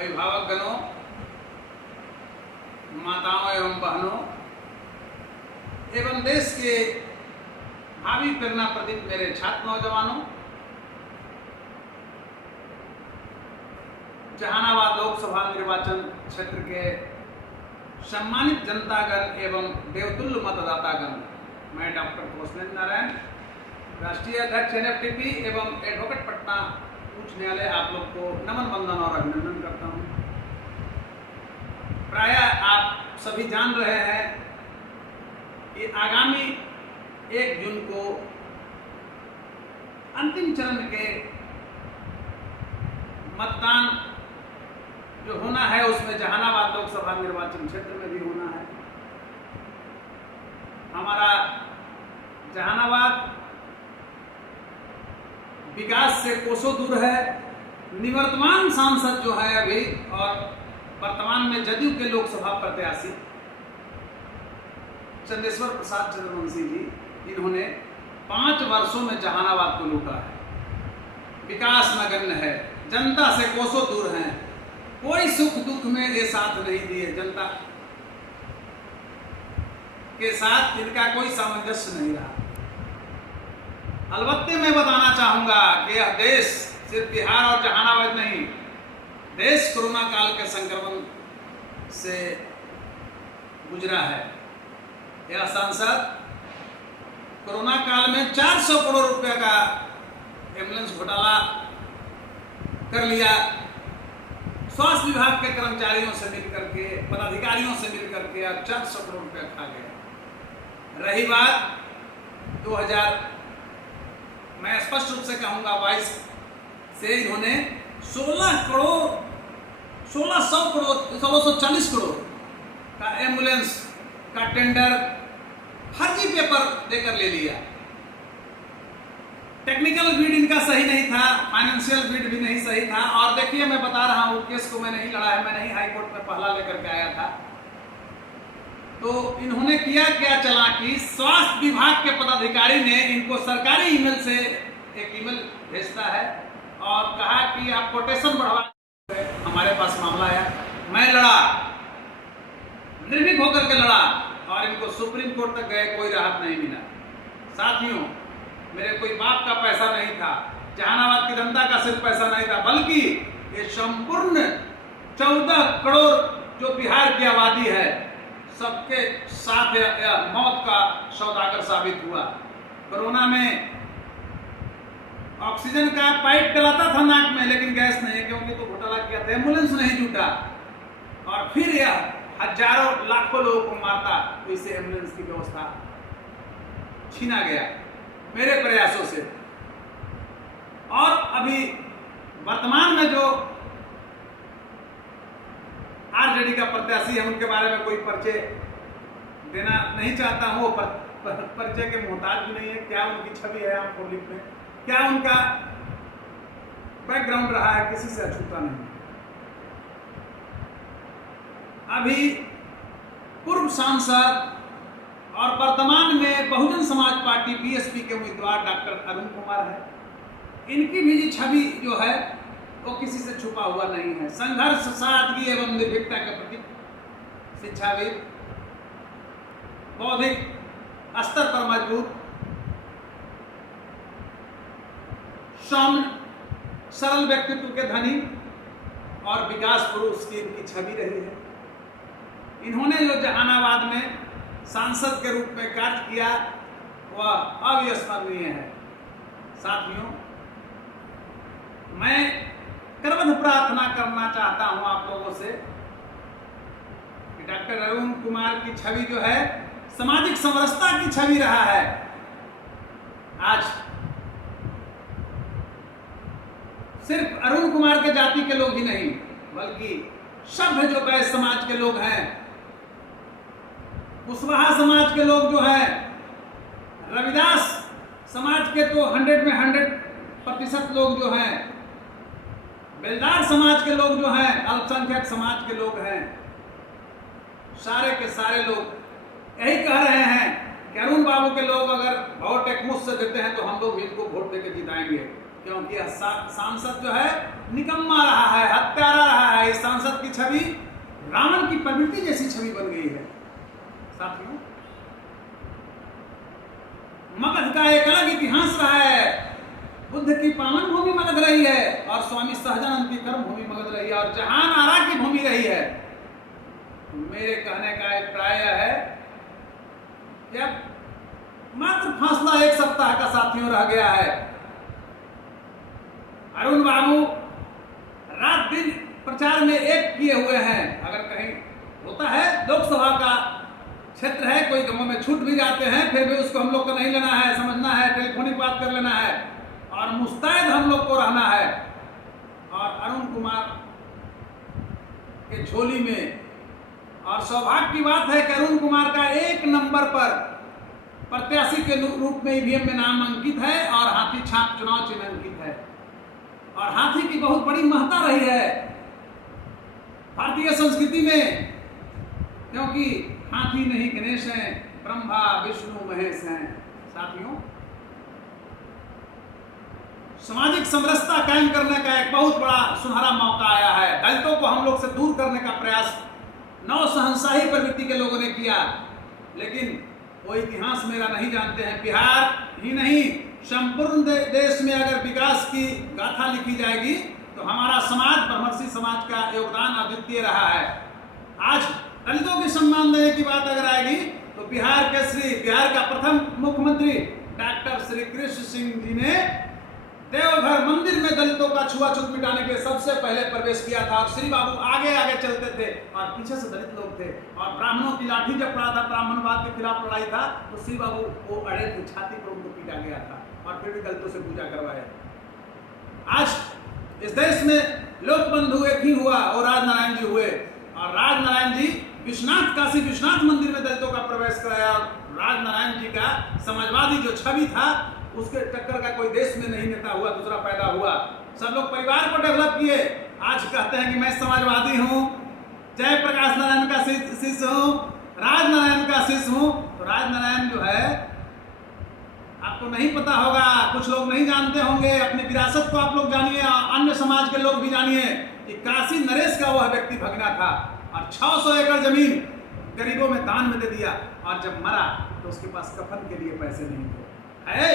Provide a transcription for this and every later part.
अभिभावकगणों, माताओं एवं बहनों एवं देश के भावी प्रेरणा प्रतीक मेरे छात्र नौजवानों, जहानाबाद लोकसभा निर्वाचन क्षेत्र के सम्मानित जनतागण एवं देवतुल्य मतदातागण, मैं डॉक्टर कौशलेंद्र नारायण, राष्ट्रीय अध्यक्ष NFTP एवं एडवोकेट पटना उच्च न्यायालय आप लोग को नमन वंदन और अभिनंदन करता हूँ। प्रायः आप सभी जान रहे हैं कि आगामी 1 जून को अंतिम चरण के मतदान जो होना है उसमें जहानाबाद लोकसभा निर्वाचन क्षेत्र में भी होना है। हमारा जहानाबाद विकास से कोसों दूर है। निवर्तमान सांसद जो है अभी और वर्तमान में जदयू के लोकसभा प्रत्याशी चंदेश्वर प्रसाद चंद्रवंशी जी, इन्होंने 5 वर्षों में जहानाबाद को लूटा है। विकास नगण्य है, जनता से कोसों दूर हैं, कोई सुख दुख में ये साथ नहीं दिए, जनता के साथ इनका कोई सामंजस्य नहीं रहा। अलबत्ते मैं बताना चाहूंगा कि यह देश सिर्फ बिहार और जहानाबाद नहीं, देश कोरोना काल के संक्रमण से गुजरा है। यह सांसद कोरोना काल में 400 करोड़ रुपए का एम्बुलेंस घोटाला कर लिया। स्वास्थ्य विभाग के कर्मचारियों से मिलकर के, पदाधिकारियों से मिलकर के अब 400 करोड़ रुपया खा गया। रही बात 2000, मैं स्पष्ट रूप से कहूंगा 22 से इन्होंने 1640 करोड़ का एम्बुलेंस का टेंडर फर्जी पेपर देकर ले लिया। टेक्निकल बिड इनका सही नहीं था, फाइनेंशियल बिड भी नहीं सही था। और देखिए, मैं बता रहा हूं, केस को मैं नहीं लड़ा है, मैं नहीं हाई कोर्ट में पहला लेकर के आया था। तो इन्होंने किया क्या चालाकी, स्वास्थ्य विभाग के पदाधिकारी ने इनको सरकारी ईमेल से एक ईमेल भेजता है और कहा कि आप कोटेशन बढ़वा। हमारे पास मामला आया, मैं लड़ा, निर्भीक होकर के लड़ा और इनको सुप्रीम कोर्ट तक गए, कोई राहत नहीं मिला। साथियों, मेरे कोई बाप का पैसा नहीं था, जहानाबाद की जनता का सिर्फ पैसा नहीं था, बल्कि ये संपूर्ण 14 करोड़ जो बिहार की आबादी है, सबके साथ मौत का सौदागर साबित हुआ। कोरोना में ऑक्सीजन का पाइप डलाता था नाक में, लेकिन गैस नहीं, क्योंकि तो घोटाला किया था। एम्बुलेंस नहीं जुटा और फिर यह हजारों लाखों लोगों को मारता, तो इसे एम्बुलेंस की व्यवस्था छीना गया मेरे प्रयासों से। और अभी वर्तमान में जो आरजेडी का प्रत्याशी है, उनके बारे में कोई परिचय देना नहीं चाहता हूं। वो परिचय के मोहताज भी नहीं है। क्या उनकी छवि है आम पब्लिक में, क्या उनका बैकग्राउंड रहा है, किसी से अछूता नहीं। अभी पूर्व सांसद और वर्तमान में बहुजन समाज पार्टी BSP के उम्मीदवार डॉक्टर अरुण कुमार है। इनकी भी छवि जो है वो किसी से छुपा हुआ नहीं है। संघर्ष, सादगी एवं निर्भीकता के प्रति शिक्षाविद, बौद्धिक स्तर पर मजबूत, सौम्य सरल व्यक्तित्व के धनी और विकास पुरुष की इनकी छवि रही है। इन्होंने जो जहानाबाद में सांसद के रूप में कार्य किया वह अविस्मरणीय है। साथियों, मैं करबद्ध प्रार्थना करना चाहता हूं आप लोगों से कि डॉक्टर अरुण कुमार की छवि जो है सामाजिक समरसता की छवि रहा है। आज सिर्फ अरुण कुमार के जाति के लोग ही नहीं, बल्कि सभ्य जो बैश्य समाज के लोग हैं, कुशवाहा समाज के लोग जो है, रविदास समाज के तो 100 में 100% लोग जो हैं, बेलदार समाज के लोग जो हैं, अल्पसंख्यक समाज के लोग हैं, सारे के सारे लोग यही कह रहे हैं कि अरुण बाबू के लोग अगर वोट एक मुश्त से देते हैं तो हम लोग भी इनको वोट देकर जिताएंगे। क्योंकि सांसद जो है निकम्मा रहा है, हत्यारा रहा है। इस सांसद की छवि रावण की प्रवृत्ति जैसी छवि बन गई है। साथियों, मगध का एक अलग इतिहास रहा है। बुद्ध की पावन भूमि मगध रही है और स्वामी सहजानंद की कर्म भूमि मगध रही है और जहान आरा की भूमि रही है। मेरे कहने का अभिप्राय है कि अब मात्र फासला 1 सप्ताह का साथियों रह गया है। अरुण बाबू रात दिन प्रचार में एक किए हुए हैं। अगर कहीं होता है लोकसभा का क्षेत्र है, कोई गांव में छूट भी जाते हैं, फिर भी उसको हम लोग को नहीं लेना है, समझना है, टेलीफोनिक बात कर लेना है और मुस्तैद हम लोग को रहना है। और अरुण कुमार के झोली में, और सौभाग्य की बात है कि अरुण कुमार का 1 नंबर पर प्रत्याशी के रूप में ईवीएम में नाम अंकित है और हाथी छाप चुनाव चिन्ह अंकित है। और हाथी की बहुत बड़ी महत्ता रही है भारतीय संस्कृति में, क्योंकि हाथी नहीं गणेश हैं, ब्रह्मा विष्णु महेश हैं। साथियों, सामाजिक समरसता कायम करने का एक बहुत बड़ा सुनहरा मौका आया है। दलितों को हम लोग से दूर करने का प्रयास नव सहनशाही प्रवृत्ति के लोगों ने किया, लेकिन वो इतिहास मेरा नहीं जानते हैं। बिहार ही नहीं, संपूर्ण देश में अगर विकास की गाथा लिखी जाएगी तो हमारा समाज, ब्रह्मर्षि समाज का योगदान अद्वितीय रहा है। आज दलितों के सम्मान देने की बात अगर आएगी तो बिहार का प्रथम मुख्यमंत्री डॉक्टर श्री कृष्ण सिंह जी ने देवघर मंदिर में दलितों का छुआछूत मिटाने के लिए सबसे पहले प्रवेश किया था। और श्री बाबू आगे आगे चलते थे और पीछे से दलित लोग थे। और ब्राह्मणों की लाठी जब पड़ा था, ब्राह्मणवाद के खिलाफ लड़ाई था, तो श्री बाबू को अड़े थे, छाती पर उनको पीटा गया था और फिर भी दलितों से पूजा करवाया। आज इस देश में लोक बंधु एक ही हुआ और राजनारायण जी हुए। और राजनारायण जी काशी विश्वनाथ मंदिर में दलितों का प्रवेश कराया। राजनारायण जी का समाजवादी जो छवि था, उसके टक्कर का कोई देश में नहीं नेता हुआ, दूसरा पैदा हुआ। सब लोग परिवार को डेवलप किए। आज कहते हैं कि मैं समाजवादी हूँ, जयप्रकाश नारायण का शिष्य हूँ, राजनारायण का शिष्य हूँ। तो राजनारायण जो है, आपको नहीं पता होगा, कुछ लोग नहीं जानते होंगे, अपनी विरासत को आप लोग जानिए, अन्य समाज के लोग भी जानिए कि काशी नरेश का वह व्यक्ति भगना था और 600 एकड़ जमीन गरीबों में दान में दे दिया। और जब मरा तो उसके पास कफन के लिए पैसे नहीं थे। है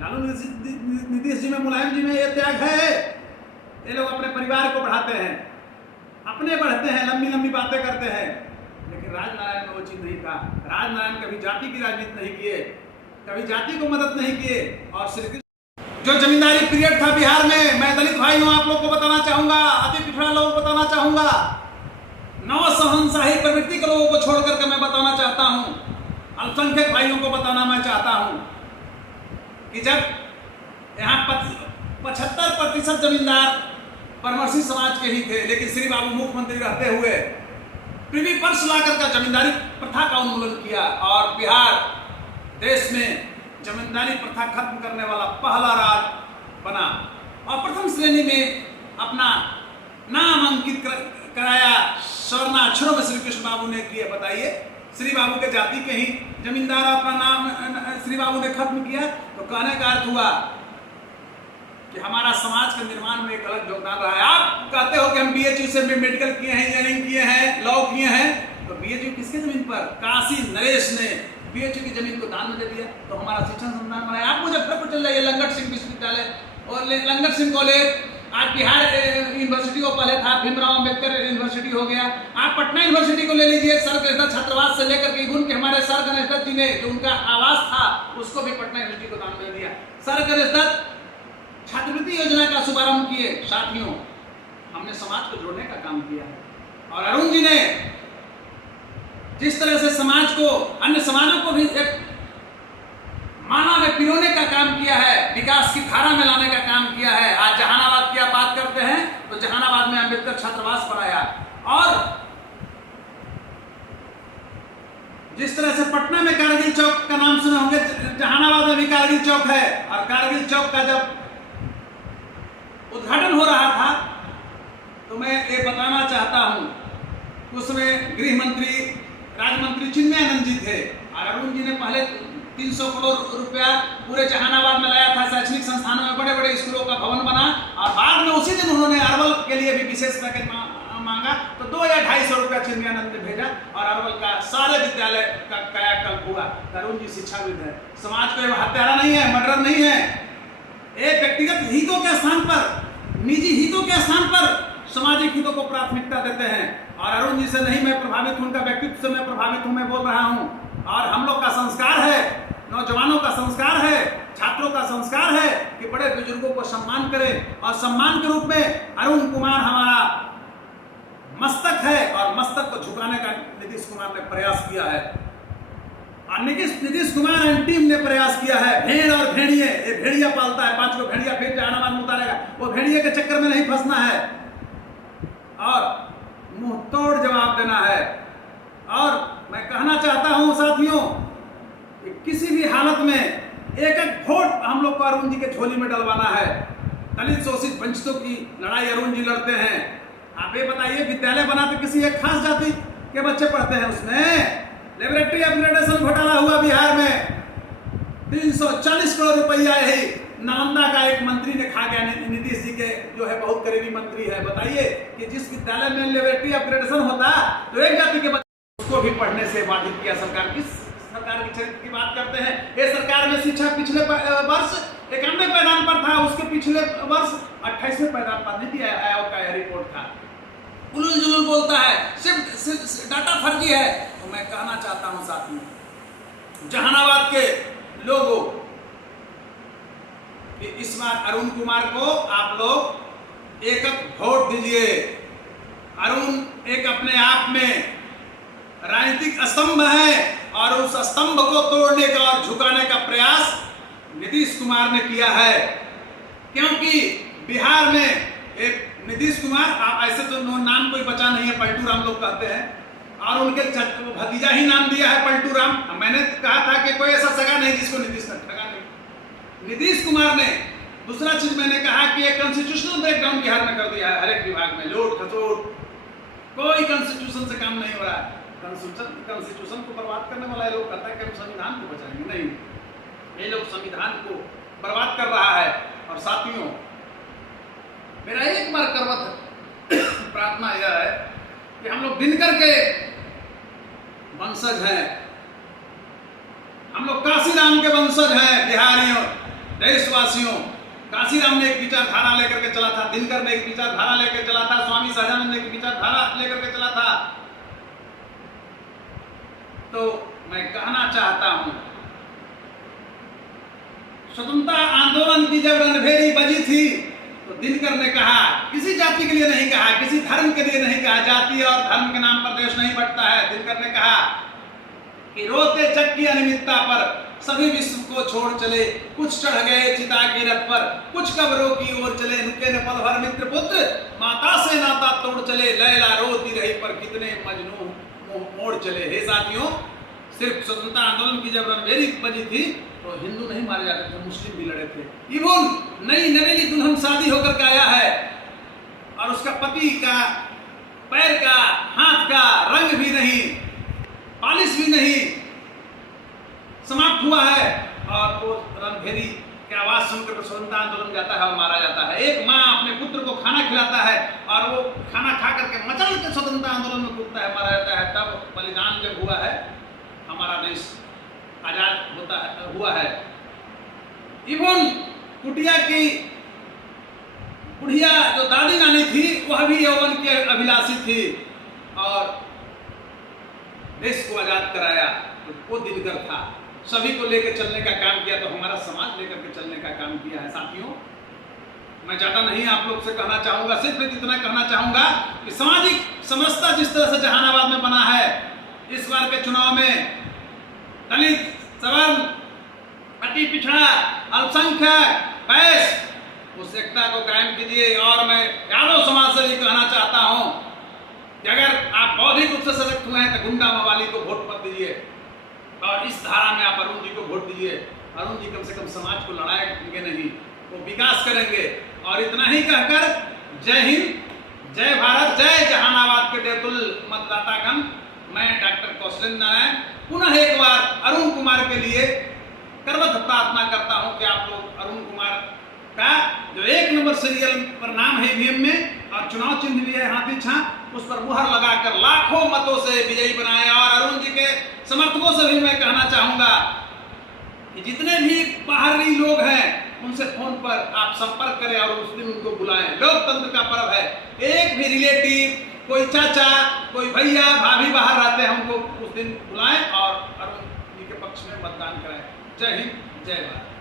लालू नीतीश जी में, मुलायम जी में ये त्याग है। ये लोग अपने परिवार को बढ़ाते हैं, अपने बढ़ते हैं, लंबी लंबी बातें करते हैं। लेकिन राजनारायण में वो चीज नहीं था। राजनारायण कभी जाति की राजनीति नहीं किए, कभी जाति को मदद नहीं किए। और श्री कृष्ण जो जमींदारी पीरियड था बिहार में, मैं दलित भाई हूं, आप लोग को बताना चाहूंगा, अति पिछड़ा लोगों को बताना चाहूंगा, नव सहनशाही प्रवृत्ति के लोगों को छोड़ करके मैं बताना चाहता हूं, अल्पसंख्यक भाइयों को बताना मैं चाहता हूं कि जब यहाँ 75% जमींदार ब्रह्मर्षि समाज के ही थे, लेकिन श्री बाबू मुख्यमंत्री रहते हुए प्रिवी पर्स लाकर का जमींदारी प्रथा का उन्मूलन किया और बिहार देश में जमींदारी प्रथा खत्म करने वाला पहला राज्य बना और प्रथम श्रेणी में अपना नाम अंकित कराया। स्वर्णाक्षरों में श्री कृष्ण बाबू ने किए। बताइए, श्री बाबू के जाति के ही जमींदार अपना नाम श्री बाबू ने खत्म किया। तो कहने का अर्थ हुआ कि हमारा समाज के निर्माण में एक अलग योगदान रहा है। आप कहते हो कि हम बीएचयू से मेडिकल किए हैं, इंजीनियरिंग किए हैं, लॉ किए हैं, तो बीएचयू किसके जमीन पर? काशी नरेश ने बीएचयू की जमीन को दान में दे दिया। तो हमारा शिक्षण संस्थान बनाया। आप मुजफ्फरपुर चल जाइए, लंगट सिंह विश्वविद्यालय और लंगट सिंह कॉलेज, आज बिहार यूनिवर्सिटी को पहले था, भीमराव अंबेडकर यूनिवर्सिटी हो गया। आप पटना यूनिवर्सिटी को ले लीजिए, सर गणेश छात्रावास से लेकर के इवन के हमारे सर गणेश दत्त जी ने जो उनका आवास था उसको भी पटना यूनिवर्सिटी को दान में दिया। सर गणेश दत्त छात्रवृत्ति योजना का शुभारंभ किए। साथियों, हमने समाज को जोड़ने का काम किया है। और अरुण जी ने जिस तरह से समाज को, अन्य समाजों को भी एक माला में पिरोने का काम किया है, विकास की धारा में लाने का काम किया है। आज जहानाबाद की आप बात करते हैं तो जहानाबाद में अंबेडकर छात्रावास बनाया। और जिस तरह से पटना में कारगिल चौक का नाम सुने होंगे, जहानाबाद में भी कारगिल चौक है। और कारगिल चौक का जब उद्घाटन हो रहा था तो मैं ये बताना चाहता हूं, उसमें गृह मंत्री राज्य मंत्री चिन्मयानंद जी थे और अरुण जी ने पहले 300 करोड़ रुपया पूरे जहानाबाद में लाया था, शैक्षणिक संस्थानों में बड़े बड़े स्कूलों का भवन बना, और बाद में उसी दिन उन्होंने अरवल के लिए भी विशेष पैकेज मांगा, तो 2 या 250 रुपया चिन्मयानंद ने भेजा और अरवल का सारे विद्यालय का कायाकल्प हुआ। अरुण जी शिक्षाविद है, समाज को हत्यारा नहीं है, मर्डर नहीं है। एक व्यक्तिगत हितों के स्थान पर, निजी हितों के स्थान पर सामाजिक हितों को प्राथमिकता देते हैं। और अरुण जी से नहीं मैं प्रभावित हूं, उनका व्यक्तित्व से मैं प्रभावित हूं, मैं बोल रहा हूं। और हम लोग का संस्कार है, नौजवानों का संस्कार है, छात्रों का संस्कार है कि बड़े बुजुर्गों को सम्मान करें, और सम्मान के रूप में अरुण कुमार हमारा मस्तक है, और मस्तक को झुकाने का नीतीश कुमार ने प्रयास किया है। और नीतीश कुमार एंड टीम ने प्रयास किया है। भेड़ और भेड़िए, ये भेड़िया पालता है, 5 को भेड़िया फिर जहानाबाद में उतारेगा, वो भेड़िए के चक्कर में नहीं फंसना है और मुंह तोड़ जवाब देना है। और मैं कहना चाहता हूं साथियों कि किसी भी हालत में एक एक वोट हम लोग को अरुण जी के झोली में डलवाना है। दलित शोषित वंचितों की लड़ाई अरुण जी लड़ते हैं। आप ये बताइए, विद्यालय बनाते किसी एक खास जाति के बच्चे पढ़ते हैं उसमें? लेबोरेटरी अपग्रेडेशन घोटाला हुआ बिहार में, 340 करोड़ रुपया ही नालंदा का एक मंत्री ने खा गया, नीतीश जी के जो है बहुत करीबी मंत्री है। बताइए कि जिस विद्यालय में लेबोरेटरी अपग्रेडेशन होता तो एक जाति के बच्चे उसको भी पढ़ने से बाधित किया सरकार। किस सरकार की चरित्र की बात करते हैं? ये सरकार में शिक्षा पिछले वर्ष 91 पैदान पर था, उसके पिछले वर्ष 28वें पैदान पर नीति आयोग का रिपोर्ट था। उलूल जुलूल बोलता है, सिर्फ डाटा फर्जी है। तो मैं कहना चाहता हूं साथियों, जहानाबाद के लोगों कि इस बार अरुण कुमार को आप लोग एक वोट दीजिए। अरुण एक अपने आप में राजनीतिक स्तंभ है, और उस स्तंभ को तोड़ने का और झुकाने का प्रयास नीतीश कुमार ने किया है। क्योंकि बिहार में एक नीतीश कुमार, आप ऐसे तो नाम कोई बचा नहीं है, पलटू राम लोग कहते हैं, और उनके भतीजा ही नाम दिया है पलटू राम। मैंने कहा था कि कोई ऐसा सगा नहीं जिसको नीतीश ने ठगा नहीं। नीतीश कुमार ने दूसरा चीज मैंने कहा कि एक कॉन्स्टिट्यूशनल ब्रेकडाउन बिहार में कर दिया है। हर एक विभाग में लोट खसोट, कोई कॉन्स्टिट्यूशन से काम नहीं हो रहा है। कॉन्स्टिट्यूशन को बर्बाद करने वाला लोग कहता है कि हम संविधान को बचाएंगे, नहीं, ये लोग संविधान को बर्बाद कर रहा है। और साथियों, मेरा एक बार करवत प्रार्थना यह है कि हम लोग दिनकर के वंशज हैं, हम लोग काशीराम के वंशज हैं, बिहारियों, देशवासियों। काशीराम ने एक विचारधारा लेकर के चला था, दिनकर ने एक विचारधारा लेकर चला था, स्वामी सहजानंद ने एक विचारधारा लेकर के चला था। तो मैं कहना चाहता हूं, स्वतंत्रता आंदोलन की जब रणभेरी बजी थी तो दिनकर ने कहा, किसी जाति के लिए नहीं कहा, किसी धर्म के लिए नहीं कहा, जाति और धर्म के नाम पर देश नहीं बढ़ता है। दिनकर ने कहा कि रोते चक्की अनियमितता पर सभी विश्व को छोड़ चले, कुछ चढ़ गए चिता के रथ पर, कुछ कब्रों की ओर चले, रुके न पल भर मित्र पुत्र, माता से नाता तोड़ चले, लैला रोती रही पर कितने मजनू मोड़ चले। हे साथियों, सिर्फ स्वतंत्रता आंदोलन की जब रणभेरी बजी थी तो हिंदू नहीं मारे जाते थे, मुस्लिम भी लड़े थे। इवन नई नवेली दुल्हन शादी होकर के आया है और उसका पति का पैर का हाथ का रंग भी नहीं, पालिश भी नहीं समाप्त हुआ है, और वो रणभेरी की आवाज सुनकर स्वतंत्रता आंदोलन जाता है और मारा जाता है। एक माँ अपने पुत्र को खाना खिलाता है और वो खाना खा करके मचल के स्वतंत्रता आंदोलन में कूदता है, मारा जाता है। तब बलिदान जब हुआ है, हमारा देश आजाद हुआ है। इवन कुटिया की बुढ़िया जो दादी नानी थी वह भी यौवन की अभिलाषी थी और देश को आजाद कराया, तो वो दिनकर था। सभी को लेकर चलने का काम किया, तो हमारा समाज लेकर के चलने का काम किया है। साथियों, मैं ज्यादा नहीं आप लोग से कहना चाहूंगा, सिर्फ इतना कहना चाहूंगा कि सामाजिक समरसता जिस तरह से जहानाबाद में बना है, इस बार के चुनाव में दलित, सवर्ण, अति पिछड़ा, अल्पसंख्यक, बैस, उस एकता को कायम कीजिए। और मैं यादव समाज से भी कहना चाहता हूं कि अगर आप बौद्धिक रूप से सशक्त हुए हैं तो गुंडा मवाली को वोट मत दीजिए, और इस धारा में आप अरुण जी को वोट दीजिए। अरुण जी कम से कम समाज को लड़ाएंगे नहीं, वो विकास करेंगे। और इतना ही कहकर जय हिंद, जय भारत, जय जहानाबाद के देवतुल मतदातागण। मैं डॉक्टर कौशलेंद्र नारायण पुनः एक बार अरुण कुमार के लिए करवत प्रार्थना करता हूं कि आप लोग अरुण कुमार का जो 1 नंबर सीरियल पर नाम है ईवीएम में और चुनाव चिन्ह भी है हाथी छाप, उस पर मुहर लगाकर लाखों मतों से विजयी बनाए। और अरुण जी के समर्थकों से भी मैं कहना चाहूंगा कि जितने भी बाहरी लोग हैं उनसे फोन पर आप संपर्क करें और उस दिन उनको बुलाएं। लोकतंत्र का पर्व है, एक भी रिलेटिव, कोई चाचा, कोई भैया भाभी बाहर रहते हैं, उनको उस दिन बुलाएं और अरुण जी के पक्ष में मतदान कराएं। जय हिंद, जय भारत।